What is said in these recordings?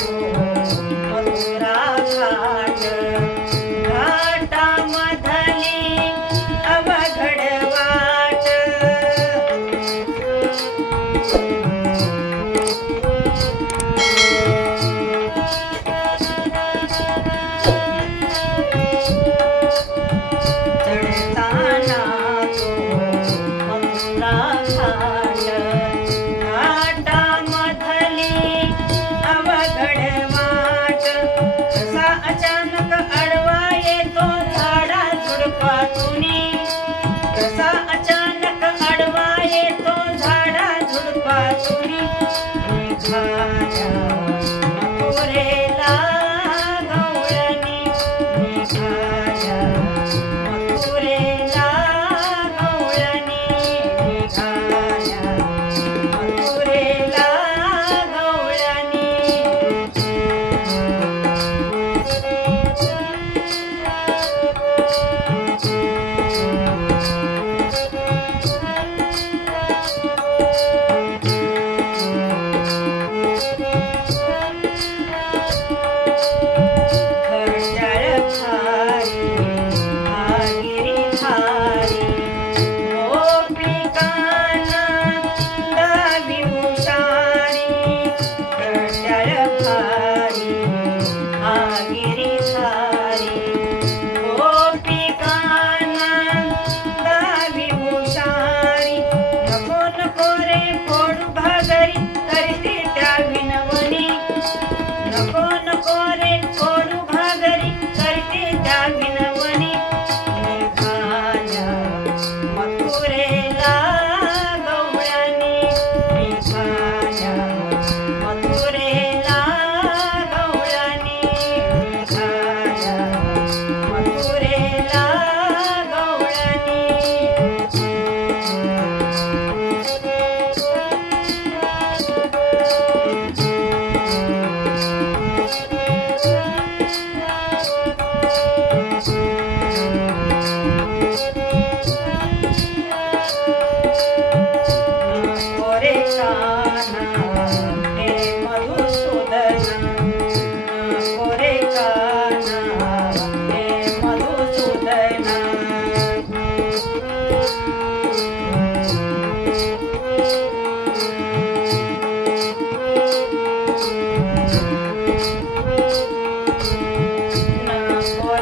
तो मथुरा घाट, घाटामधली अवघड वाट. चढताना तो मथुरा घाट, घाटामधली अवघड वाट. कसा अचानक आडवा येतो झाडा झुडपातूनी, कसा अचानक आडवा येतो झाडा झुडपातूनी. निघाल्या मथुरेला गवळणी, निघाल्या मथुरेला गवळणी, निघाल्या मथुरेला गवळणी. खंडळ खारी हा गिरीधारी, गोपिकांना गावी हुशारी. खंडळ खारी हा गिरीधारी, गोपिकांना गावी हुशारी. नको नको रे फोडू घागरी करते त्या विनवणी, नको नको रे फोडू घागरी करते त्या विनवणी. निघाल्या मथुरेला गवळणी, निघाल्या मथुरेला गवळणी, निघाल्या मथुरेला गवळणी. रे कान्हा हे मधुसूदना, रे कान्हा हे मधुसूदना.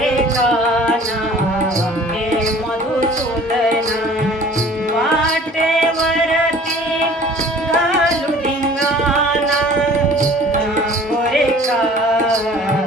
रे कान्हा हे मधुसूदना, वाटेवरती घालू धिंगाणा. रे कान्हा